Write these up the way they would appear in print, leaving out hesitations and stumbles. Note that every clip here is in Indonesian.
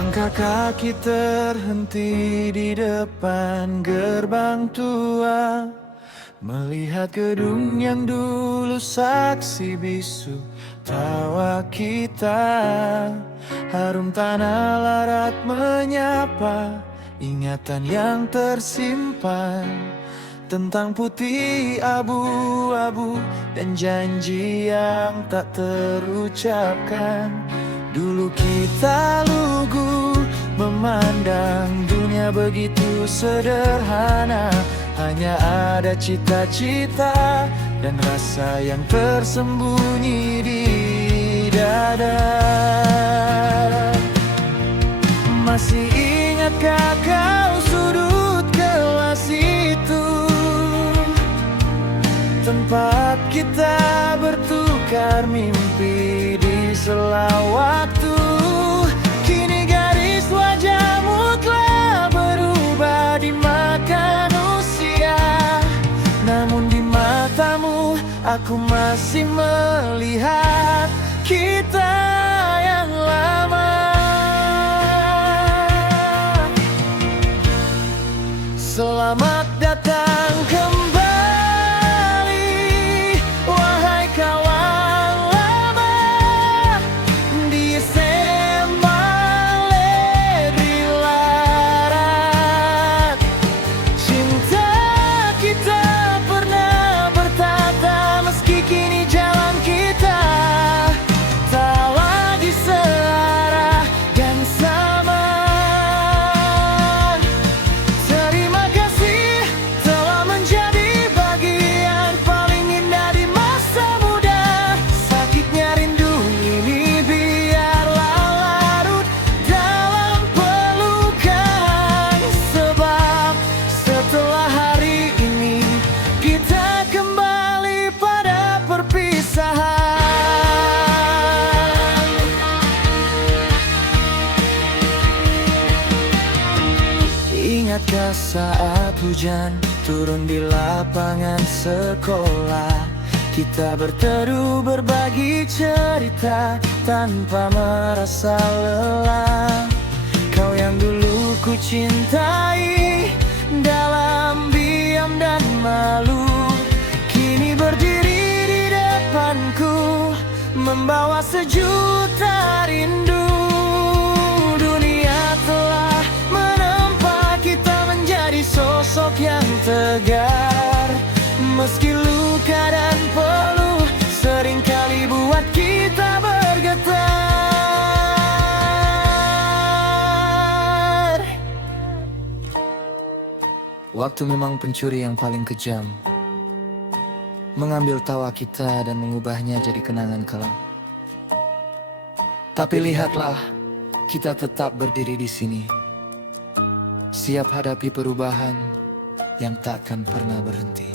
Langkah kaki terhenti di depan gerbang tua, melihat gedung yang dulu saksi bisu tawa kita. Harum tanah larat menyapa, ingatan yang tersimpan tentang putih abu-abu dan janji yang tak terucapkan. Dulu kita lugu memandang dunia begitu sederhana, hanya ada cita-cita dan rasa yang tersembunyi di dada. Masih ingatkah kau sudut kelas itu, tempat kita bertukar mimpi di sela waktu? Kini garis wajahmu telah berubah dimakan usia, namun di matamu aku masih melihat kita yang lama. Selamat datang kembali, wahai kawan lama, di SMA Negeri Larat. Cinta kita pernah bertata, meski kini jalan kita tak lagi searah dan sama. Terima kasih telah menjadi bagian paling indah di masa muda. Sakitnya rindu ini biarlah larut dalam pelukan, sebab setelah hari ini kita kembali pada perpisahan. Ingatkah saat hujan turun di lapangan sekolah, kita berteduh berbagi cerita tanpa merasa lelah. Kau yang dulu ku cintai dalam diam dan malu, kini berdiri di depanku membawa sejuta rindu. Dunia telah menempa kita menjadi sosok yang tegar, meski luka dan peluh seringkali buat kita bergetar. Waktu memang pencuri yang paling kejam, mengambil tawa kita dan mengubahnya jadi kenangan kelam. Tapi lihatlah, kita tetap berdiri di sini, siap hadapi perubahan yang takkan pernah berhenti.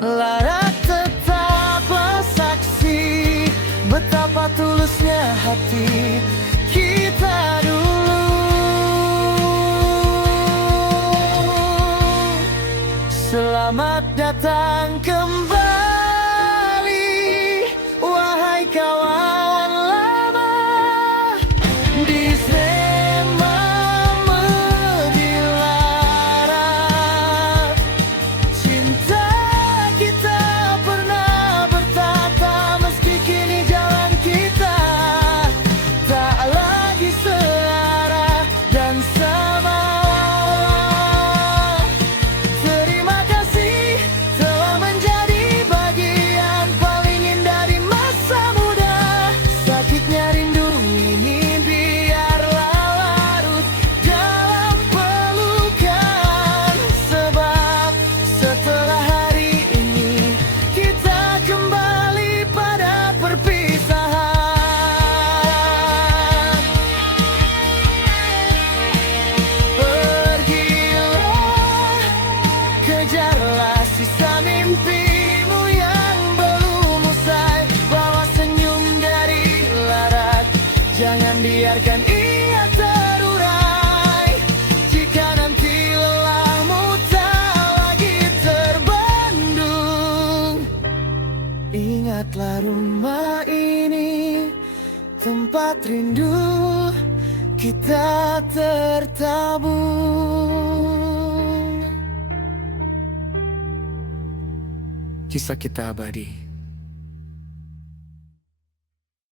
Larat tetaplah saksi betapa tulusnya hati kita dulu. Selamat datang kembali, wahai kawan lama, di SMA Negeri Larat. Cinta kita pernah bertata, meski kini jalan kita tak lagi searah dan sama. Terima kasih telah menjadi bagian paling indah di masa muda. Sakitnya rindu ini biarlah larut dalam pelukan, sebab setelah hari ini kita kembali pada perpisahan. Pergilah, kejarlah sisa mimpimu yang belum usai, bawa senyum dari larat, jangan biarkan ia terurai. Jika nanti lelahmu tak lagi terbendung, ingatlah rumah ini tempat rindu kita tertabung. Kisah kita abadi